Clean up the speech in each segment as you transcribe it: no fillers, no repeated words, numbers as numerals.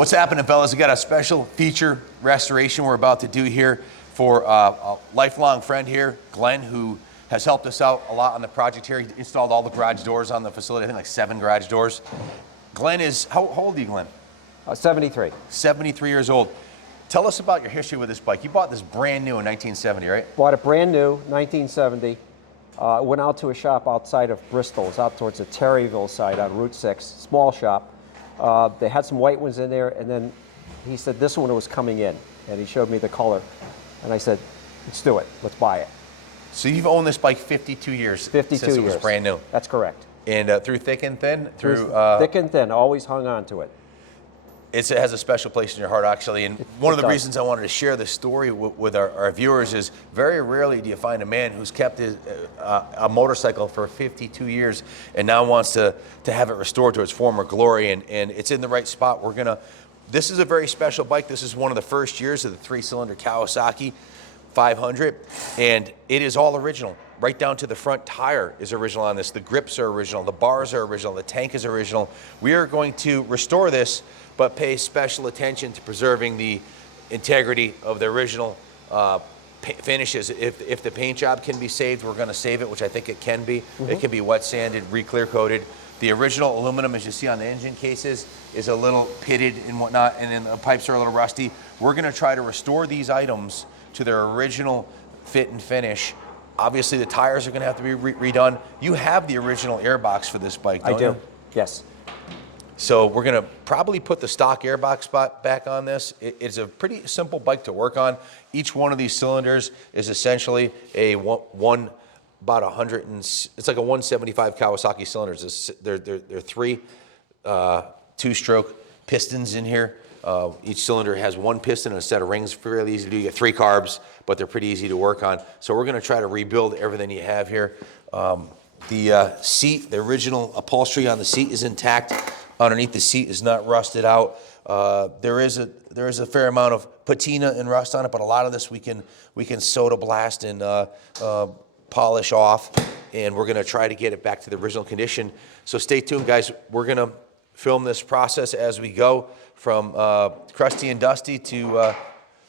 What's happening, fellas? We got a special feature restoration we're about to do here for a lifelong friend here, Glenn, who has helped us out a lot on the project here. He installed all the garage doors on the facility, I think like 7 garage doors. Glenn is, how old are you, Glenn? 73. 73 years old. Tell us about your history with this bike. You bought this brand new in 1970, right? Bought it brand new, 1970. Went out to a shop outside of Bristol. It's out towards the Terryville side on Route 6, small shop. They had some white ones in there, and then he said this one was coming in, and he showed me the color. And I said, let's do it. Let's buy it. So you've owned this bike 52 years. 52 since it was years. Brand new. That's correct. And through thick and thin? Through thick and thin, always hung on to it. It has a special place in your heart, actually. And one of the does. reasons I wanted to share this story with our viewers is very rarely do you find a man who's kept a motorcycle for 52 years and now wants to have it restored to its former glory. And it's in the right spot. This is a very special bike. This is one of the first years of the 3-cylinder Kawasaki 500. And it is all original. Right down to the front tire is original on this. The grips are original. The bars are original. The tank is original. We are going to restore this, but pay special attention to preserving the integrity of the original finishes. If the paint job can be saved, we're going to save it, which I think it can be. Mm-hmm. It can be wet sanded, re-clear coated. The original aluminum, as you see on the engine cases, is a little pitted and whatnot, and then the pipes are a little rusty. We're going to try to restore these items to their original fit and finish. Obviously, the tires are going to have to be redone. You have the original airbox for this bike, don't you? I do, yes. So we're going to probably put the stock airbox spot back on this. It's a pretty simple bike to work on. Each one of these cylinders is essentially a about 100 and it's like a 175 Kawasaki cylinders. They're 3 2-stroke pistons in here. Each cylinder has 1 piston and a set of rings. Fairly easy to do. You get 3 carbs, but they're pretty easy to work on. So we're going to try to rebuild everything you have here. The seat, the original upholstery on the seat is intact. Underneath the seat is not rusted out. There is a fair amount of patina and rust on it, but a lot of this we can soda blast and polish off, and we're going to try to get it back to the original condition. So stay tuned, guys. We're going to film this process as we go from crusty and dusty to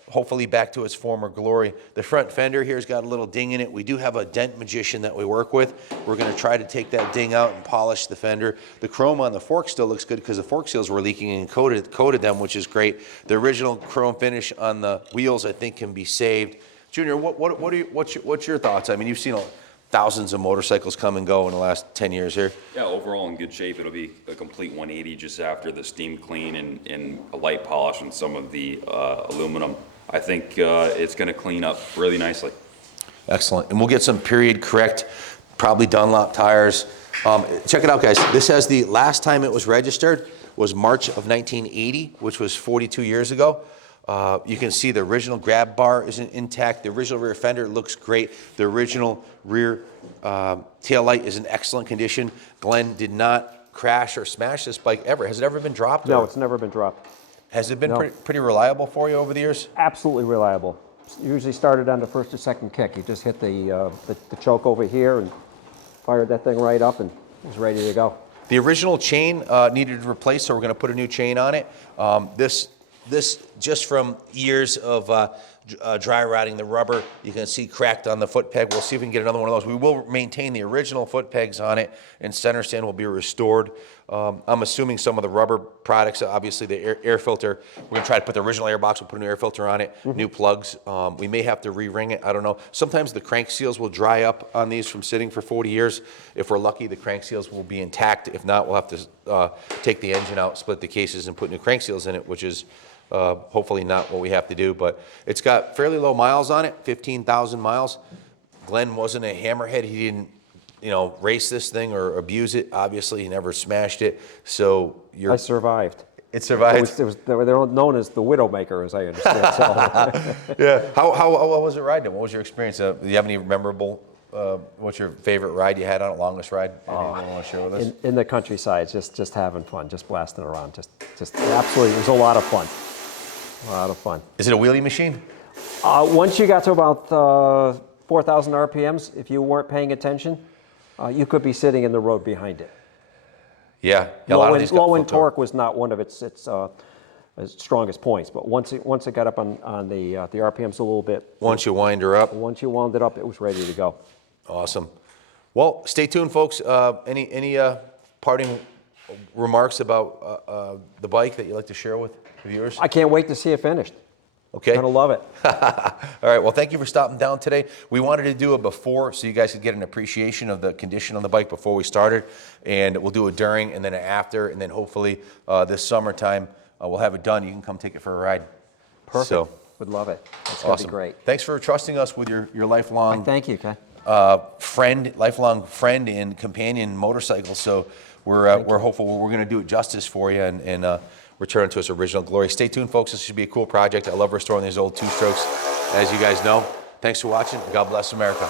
hopefully back to its former glory. The front fender here's got a little ding in it. We do have a dent magician that we work with. We're going to try to take that ding out and polish the fender. The chrome on the fork still looks good because the fork seals were leaking and coated them, which is great. The original chrome finish on the wheels, I think, can be saved. Junior, what's your thoughts? I mean, you've seen thousands of motorcycles come and go in the last 10 years here. Yeah, overall in good shape. It'll be a complete 180 just after the steam clean and a light polish on some of the aluminum. I think it's going to clean up really nicely. Excellent. And we'll get some period correct, probably Dunlop tires. Check it out, guys. This has the last time it was registered was March of 1980, which was 42 years ago. You can see the original grab bar is intact. The original rear fender looks great. The original rear tail light is in excellent condition. Glenn did not crash or smash this bike ever. Has it ever been dropped? No, it's never been dropped. Has it been pretty reliable for you over the years? Absolutely reliable. Usually started on the first or second kick. You just hit the choke over here and fired that thing right up and it was ready to go. The original chain needed to replace, so we're going to put a new chain on it. This just from years of dry rotting the rubber, you can see cracked on the foot peg. We'll see if we can get another one of those. We will maintain the original foot pegs on it, and center stand will be restored. I'm assuming some of the rubber products, obviously the air filter, we're going to try to put the original airbox, we'll put a new air filter on it, new plugs. We may have to re-ring it, I don't know. Sometimes the crank seals will dry up on these from sitting for 40 years. If we're lucky, the crank seals will be intact. If not, we'll have to take the engine out, split the cases, and put new crank seals in it, which is hopefully not what we have to do. But it's got fairly low miles on it, 15,000 miles. Glenn wasn't a hammerhead. He didn't race this thing or abuse it. Obviously, he never smashed it. So I survived. It survived. They're known as the Widowmaker, as I understand. So. Yeah. How was it riding? What was your experience? Do you have any memorable? What's your favorite ride you had on it? Longest ride? Anything you want to share with us? In the countryside, just having fun, just blasting around, just absolutely. It was a lot of fun. A lot of fun. Is it a wheelie machine? Once you got to about 4,000 RPMs, if you weren't paying attention, you could be sitting in the road behind it. Yeah. Low end torque was not one of its strongest points. But once it got up on the RPMs a little bit, Once you wind her up. once you wound it up, it was ready to go. Awesome. Well, stay tuned, folks. Any parting remarks about the bike that you'd like to share with the viewers? I can't wait to see it finished. Okay. Gonna love it. All right. Well, thank you for stopping down today. We wanted to do it before so you guys could get an appreciation of the condition on the bike before we started. And we'll do it during and then after. And then hopefully this summertime we'll have it done. You can come take it for a ride. Perfect. So, Would love it. It's gonna awesome. be great. Thanks for trusting us with your lifelong Thank you, Ken. lifelong friend and companion motorcycle. So we're hopeful we're going to do it justice for you and return to its original glory. Stay tuned, folks. This should be a cool project. I love restoring these old two-strokes, as you guys know. Thanks for watching. God bless America.